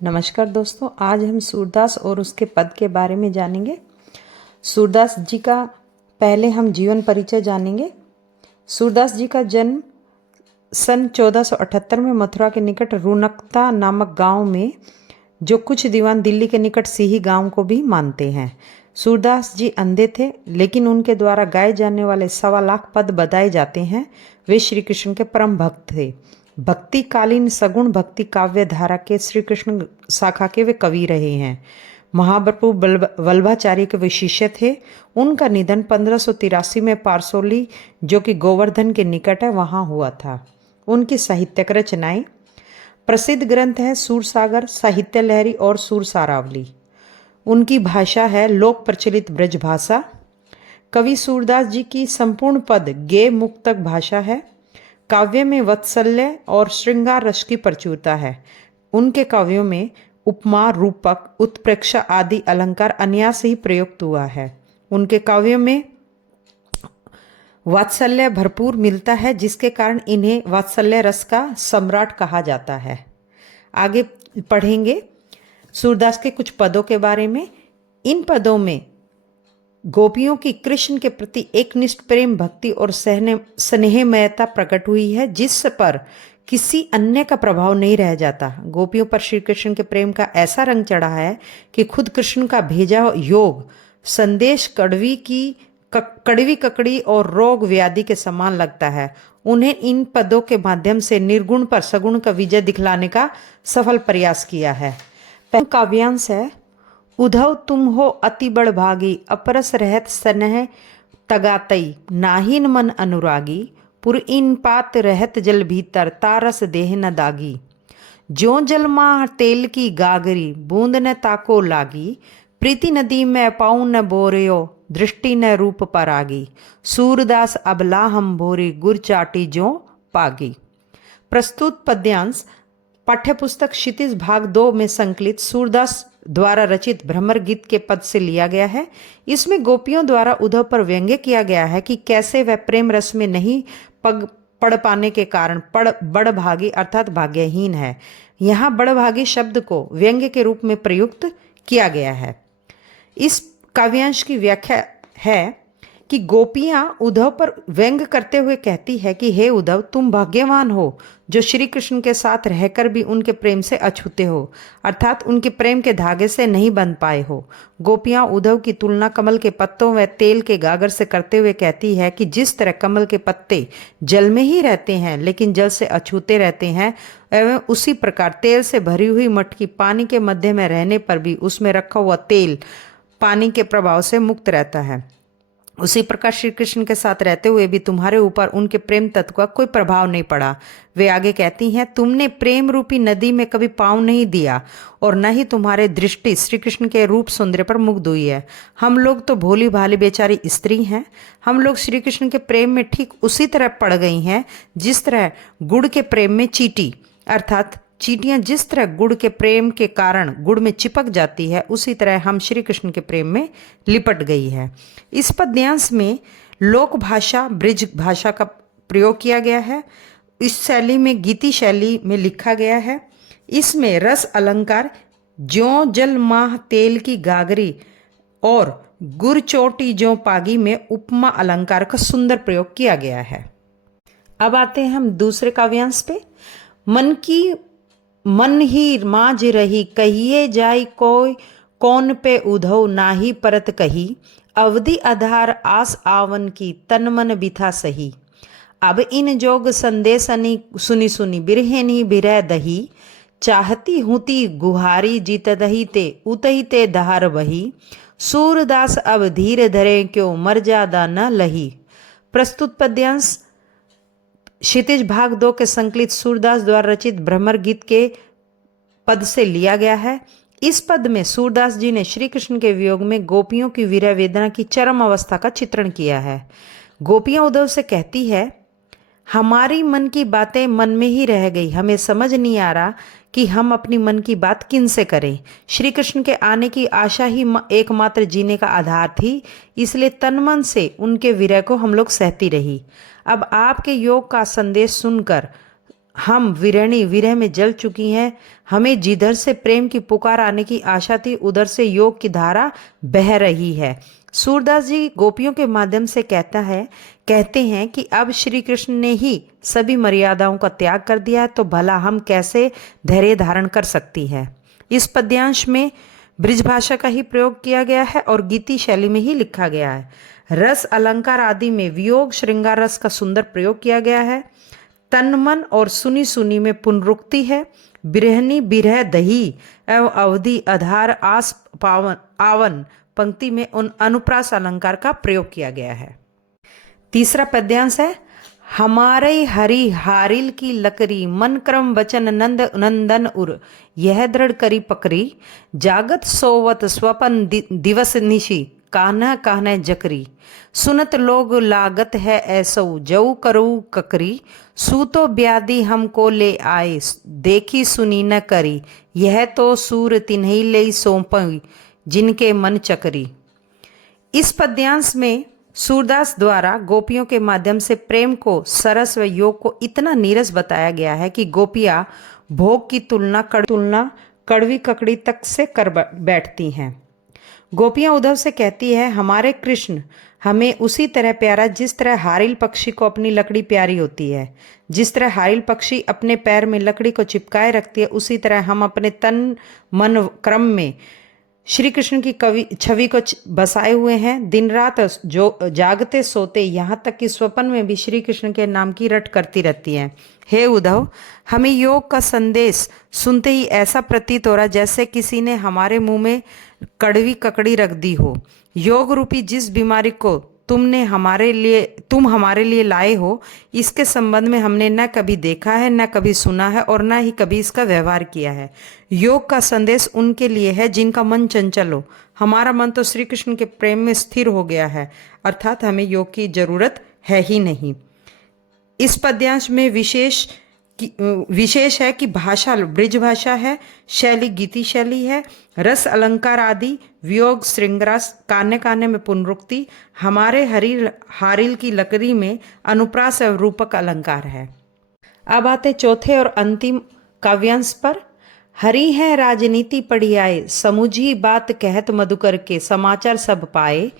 नमस्कार दोस्तों, आज हम सूरदास और उसके पद के बारे में जानेंगे। सूरदास जी का पहले हम जीवन परिचय जानेंगे। सूरदास जी का जन्म सन 1478 में मथुरा के निकट रुनकता नामक गांव में, जो कुछ दीवान दिल्ली के निकट सिही गांव को भी मानते हैं। सूरदास जी अंधे थे, लेकिन उनके द्वारा गाए जाने वाले 1.25 पद बताए जाते हैं। वे श्री कृष्ण के परम भक्त थे। भक्तिकालीन सगुण भक्ति काव्य धारा के श्री कृष्ण शाखा के वे कवि रहे हैं। महाप्रभु वल्लभाचार्य के वे शिष्य थे। उनका निधन 1583 में पारसोली, जो कि गोवर्धन के निकट है, वहाँ हुआ था। उनकी साहित्यक रचनाएं प्रसिद्ध ग्रंथ है सूरसागर, साहित्य लहरी और सूरसारावली। उनकी भाषा है लोक प्रचलित ब्रज भाषा। कवि सूरदास जी की संपूर्ण पद गेय मुक्तक भाषा है। काव्य में वात्सल्य और श्रृंगार रस की प्रचुरता है। उनके काव्यों में उपमा, रूपक, उत्प्रेक्षा आदि अलंकार अन्यास ही प्रयुक्त हुआ है। उनके काव्यों में वात्सल्य भरपूर मिलता है, जिसके कारण इन्हें वात्सल्य रस का सम्राट कहा जाता है। आगे पढ़ेंगे सूरदास के कुछ पदों के बारे में। इन पदों में गोपियों की कृष्ण के प्रति एकनिष्ठ प्रेम, भक्ति और स्नेहमयता प्रकट हुई है, जिस पर किसी अन्य का प्रभाव नहीं रह जाता। गोपियों पर श्री कृष्ण के प्रेम का ऐसा रंग चढ़ा है कि खुद कृष्ण का भेजा योग संदेश कड़वी ककड़ी और रोग व्याधि के समान लगता है। उन्हें इन पदों के माध्यम से निर्गुण पर सगुण का विजय दिखलाने का सफल प्रयास किया है। काव्यांश है। उधव तुम हो अति बड़ भागी, अपरस रहत स्नेह तगातई, नाहिन मन अनुरागी, पुर इन पात रहत जल भीतर, तारस देह न दागी। ज्यों जल माह तेल की गागरी, बूंद न ताको लागी, प्रीति नदी में पाऊँ न बोरियो, दृष्टि न रूप परागी, सूरदास अबला हम भोरी, गुर चाटी ज्यों पागी। प्रस्तुत पद्यांश पाठ्यपुस्तक क्षितिज भाग 2 में संकलित सूरदास द्वारा रचित भ्रमर गीत के पद से लिया गया है। इसमें गोपियों द्वारा उद्धव पर व्यंग्य किया गया है कि कैसे वह प्रेम रस में नहीं पड़ पाने के कारण बड़भागी अर्थात भाग्यहीन है। यहाँ बड़भागी शब्द को व्यंग्य के रूप में प्रयुक्त किया गया है। इस काव्यांश की व्याख्या है कि गोपियां उद्धव पर व्यंग करते हुए कहती है कि हे उद्धव, तुम भाग्यवान हो जो श्री कृष्ण के साथ रहकर भी उनके प्रेम से अछूते हो, अर्थात उनके प्रेम के धागे से नहीं बंध पाए हो। गोपियां उद्धव की तुलना कमल के पत्तों व तेल के गागर से करते हुए कहती है कि जिस तरह कमल के पत्ते जल में ही रहते हैं लेकिन जल से अछूते रहते हैं, एवं उसी प्रकार तेल से भरी हुई मटकी पानी के मध्य में रहने पर भी उसमें रखा हुआ तेल पानी के प्रभाव से मुक्त रहता है। उसी प्रकार श्री कृष्ण के साथ रहते हुए भी तुम्हारे ऊपर उनके प्रेम तत्व का कोई प्रभाव नहीं पड़ा। वे आगे कहती हैं, तुमने प्रेम रूपी नदी में कभी पाँव नहीं दिया और न ही तुम्हारे दृष्टि श्री कृष्ण के रूप सौंदर्य पर मुग्ध हुई है। हम लोग तो भोली भाली बेचारी स्त्री हैं। हम लोग श्री कृष्ण के प्रेम में ठीक उसी तरह पड़ गई हैं जिस तरह गुड़ के प्रेम में चींटी, अर्थात चींटियां जिस तरह गुड़ के प्रेम के कारण गुड़ में चिपक जाती है, उसी तरह हम श्री कृष्ण के प्रेम में लिपट गई है। इस पद्यांश में लोक भाषा, ब्रिज भाषा का प्रयोग किया गया है। इस शैली में गीति शैली में लिखा गया है। इसमें रस अलंकार ज्यों जल माह तेल की गागरी और गुर चोटी ज्यों पागी में उपमा अलंकार का सुंदर प्रयोग किया गया है। अब आते हैं हम दूसरे काव्यांश पे। मन ही माज रही, कहिए जाई कोई कौन पे उधव, नाही परत कही, अवधि आधार आस आवन की, तन मन बिथा सही। अब इन जोग संदेशनी सुनी सुनी, बिरहेनी बिरह दही, चाहती हुती गुहारी, जीत दही ते उतही ते दहार बही, सूरदास अब धीर धरे क्यों, मर्यादा न लही। प्रस्तुत पद्यांश क्षितिज भाग 2 के संकलित सूरदास द्वारा रचित भ्रमर गीत के पद से लिया गया है। इस पद में सूरदास जी ने श्री कृष्ण के वियोग में गोपियों की विरह वेदना की चरम अवस्था का चित्रण किया है। गोपियां उद्धव से कहती है, हमारी मन की बातें मन में ही रह गई, हमें समझ नहीं आ रहा कि हम अपनी मन की बात किन से करें। श्री कृष्ण के आने की आशा ही एकमात्र जीने का आधार थी, इसलिए तन मन से उनके विरह को हम लोग सहती रही। अब आपके योग का संदेश सुनकर हम विरहणी विरह में जल चुकी हैं। हमें जिधर से प्रेम की पुकार आने की आशा थी उधर से योग की धारा बह रही है। सूरदास जी गोपियों के माध्यम से कहते हैं कि अब श्री कृष्ण ने ही सभी मर्यादाओं का त्याग कर दिया है, तो भला हम कैसे धैर्य धारण कर सकती है। इस पद्यांश में ब्रिज भाषा का ही प्रयोग किया गया है और गीति शैली में ही लिखा गया है। रस अलंकार आदि में वियोग श्रृंगार रस का सुंदर प्रयोग किया गया है। तन मन और सुनी सुनी में पुनरुक्ति है। बिरहनी बिरह दही एवं अवधि आधार आस पावन आवन पंक्ति में उन अनुप्रास अलंकार का प्रयोग किया गया है। तीसरा पद्यांश है, हमारे हरि हारिल की लकड़ी मन क्रम वचन नंद नंदन उर यह दृढ़ करी पकड़ी जागत सोवत स्वपन दिवस निशि कान्हा कान्हा जकरी सुनत लोग लागत है ऐसो जऊ करू ककरी सूतो ब्याधि हमको ले आए देखी सुनी न करी यह तो सूर तिन्ही ले सौंपी जिनके मन चकरी। इस पद्यांश में सूरदास द्वारा गोपियों के माध्यम से प्रेम को, सरस व योग को इतना नीरस बताया गया है कि गोपियां भोग की तुलना कड़वी ककड़ी तक से कर बैठती हैं। गोपियां उद्धव से कहती है, हमारे कृष्ण हमें उसी तरह प्यारा जिस तरह हारिल पक्षी को अपनी लकड़ी प्यारी होती है। जिस तरह हारिल पक्षी अपने पैर में लकड़ी को चिपकाए रखती है, उसी तरह हम अपने तन मन क्रम में श्री कृष्ण की छवि को बसाए हुए हैं। दिन रात जो जागते सोते, यहाँ तक कि स्वप्न में भी श्री कृष्ण के नाम की रट करती रहती हैं। हे उद्धव, हमें योग का संदेश सुनते ही ऐसा प्रतीत हो रहा जैसे किसी ने हमारे मुंह में कड़वी ककड़ी रख दी हो। योग रूपी जिस बीमारी को तुम हमारे लिए लाए हो, इसके संबंध में हमने न कभी देखा है, न कभी सुना है और न ही कभी इसका व्यवहार किया है। योग का संदेश उनके लिए है जिनका मन चंचल हो। हमारा मन तो श्री कृष्ण के प्रेम में स्थिर हो गया है, अर्थात हमें योग की जरूरत है ही नहीं। इस पद्यांश में विशेष है कि भाषा ब्रिज भाषा है, शैली गीति शैली है, रस अलंकार आदि, वियोग श्रृंगार, कान्य कान्य में पुनरुक्ति, हमारे हारिल की लकड़ी में अनुप्रास एवं रूपक अलंकार है। अब आते चौथे और अंतिम काव्यांश पर। हरि है राजनीति पढ़ी आए, समुझी बात कहत मधुकर के समाचार सब पाए।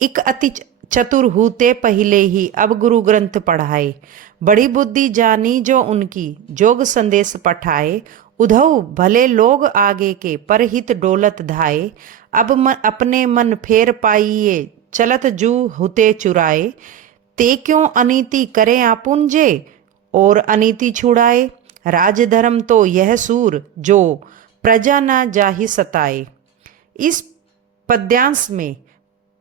इक अति चतुर हूते पहले ही अब गुरु ग्रंथ पढ़ाए। बड़ी बुद्धि जानी जो उनकी जोग संदेश पठाए। उधव भले लोग आगे के परहित डोलत धाए। अब अपने मन फेर पाइए चलत जू हुते चुराए। ते क्यों अनीति करें आपुंजे और अनीति छुड़ाए। राजधर्म तो यह सूर जो प्रजा न जाहि सताए। इस पद्यांश में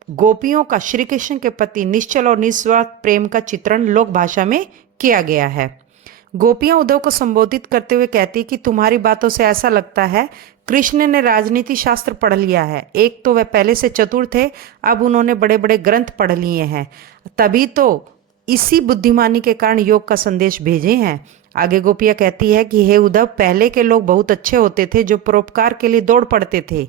गोपियों का श्री कृष्ण के प्रति निश्चल और निस्वार्थ प्रेम का चित्रण लोक भाषा में किया गया है। गोपियां उद्धव को संबोधित करते हुए कहती कि तुम्हारी बातों से ऐसा लगता है कृष्ण ने राजनीति शास्त्र पढ़ लिया है। एक तो वह पहले से चतुर थे, अब उन्होंने बड़े बड़े ग्रंथ पढ़ लिए हैं, तभी तो इसी बुद्धिमानी के कारण योग का संदेश भेजे हैं। आगे गोपियां कहती है कि हे उद्धव, पहले के लोग बहुत अच्छे होते थे जो परोपकार के लिए दौड़ पड़ते थे।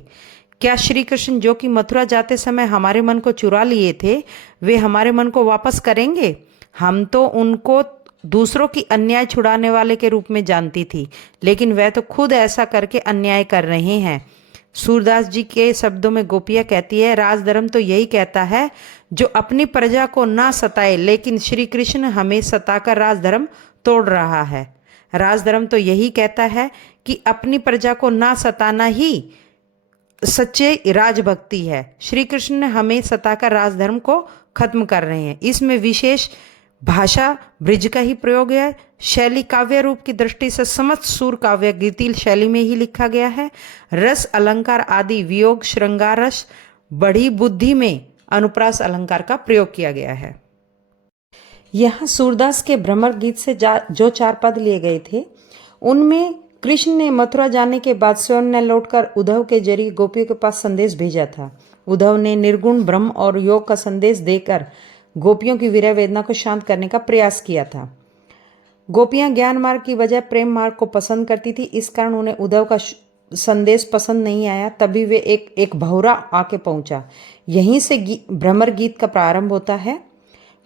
क्या श्री कृष्ण जो कि मथुरा जाते समय हमारे मन को चुरा लिए थे, वे हमारे मन को वापस करेंगे? हम तो उनको दूसरों की अन्याय छुड़ाने वाले के रूप में जानती थी, लेकिन वह तो खुद ऐसा करके अन्याय कर रहे हैं। सूरदास जी के शब्दों में गोपियां कहती है, राजधर्म तो यही कहता है जो अपनी प्रजा को ना सताए, लेकिन श्री कृष्ण हमें सताकर राजधर्म तोड़ रहा है। राजधर्म तो यही कहता है कि अपनी प्रजा को ना सताना ही सच्चे राजभक्ति है। श्री कृष्ण ने हमें सताकर राजधर्म को खत्म कर रहे हैं। इसमें विशेष भाषा ब्रिज का ही प्रयोग है। शैली काव्य रूप की दृष्टि से समस्त सूर काव्य गीतिल शैली में ही लिखा गया है। रस अलंकार आदि, वियोग श्रृंगार रस, बड़ी बुद्धि में अनुप्रास अलंकार का प्रयोग किया गया है। यहाँ सूरदास के भ्रमर गीत से जो 4 पद लिए गए थे, उनमें कृष्ण ने मथुरा जाने के बाद स्वयं ने लौटकर उद्धव के जरिए गोपियों के पास संदेश भेजा था। उद्धव ने निर्गुण ब्रह्म और योग का संदेश देकर गोपियों की विरह वेदना को शांत करने का प्रयास किया था। गोपियां ज्ञान मार्ग की बजाय प्रेम मार्ग को पसंद करती थी, इस कारण उन्हें उद्धव का संदेश पसंद नहीं आया। तभी वे एक भौरा आके पहुंचा। यहीं से भ्रमर गीत का प्रारंभ होता है।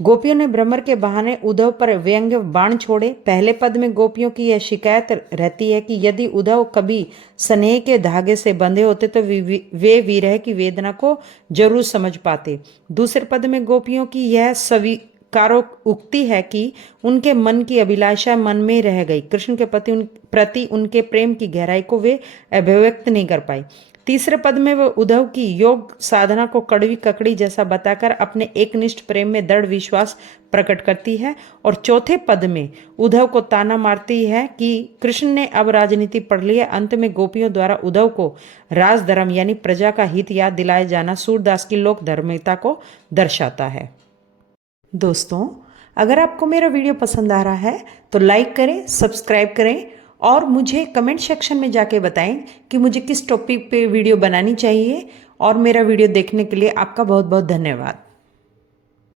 गोपियों ने भ्रमर के बहाने उद्धव पर व्यंग्य बाण छोड़े। पहले पद में गोपियों की यह शिकायत रहती है कि यदि उद्धव कभी स्नेह के धागे से बंधे होते तो वे विरह की वेदना को जरूर समझ पाते। दूसरे पद में गोपियों की यह स्वीकारो उक्ति है कि उनके मन की अभिलाषा मन में रह गई। कृष्ण के प्रति उनके प्रेम की गहराई को वे अभिव्यक्त नहीं कर पाई। तीसरे पद में वह उद्धव की योग साधना को कड़वी ककड़ी जैसा बताकर अपने एकनिष्ठ प्रेम में दृढ़ विश्वास प्रकट करती है। और चौथे पद में उद्धव को ताना मारती है कि कृष्ण ने अब राजनीति पढ़ ली है। अंत में गोपियों द्वारा उद्धव को राजधर्म यानी प्रजा का हित याद दिलाया जाना सूरदास की लोक धर्मिता को दर्शाता है। दोस्तों, अगर आपको मेरा वीडियो पसंद आ रहा है तो लाइक करें, सब्सक्राइब करें और मुझे कमेंट सेक्शन में जाके बताएं कि मुझे किस टॉपिक पे वीडियो बनानी चाहिए। और मेरा वीडियो देखने के लिए आपका बहुत बहुत धन्यवाद।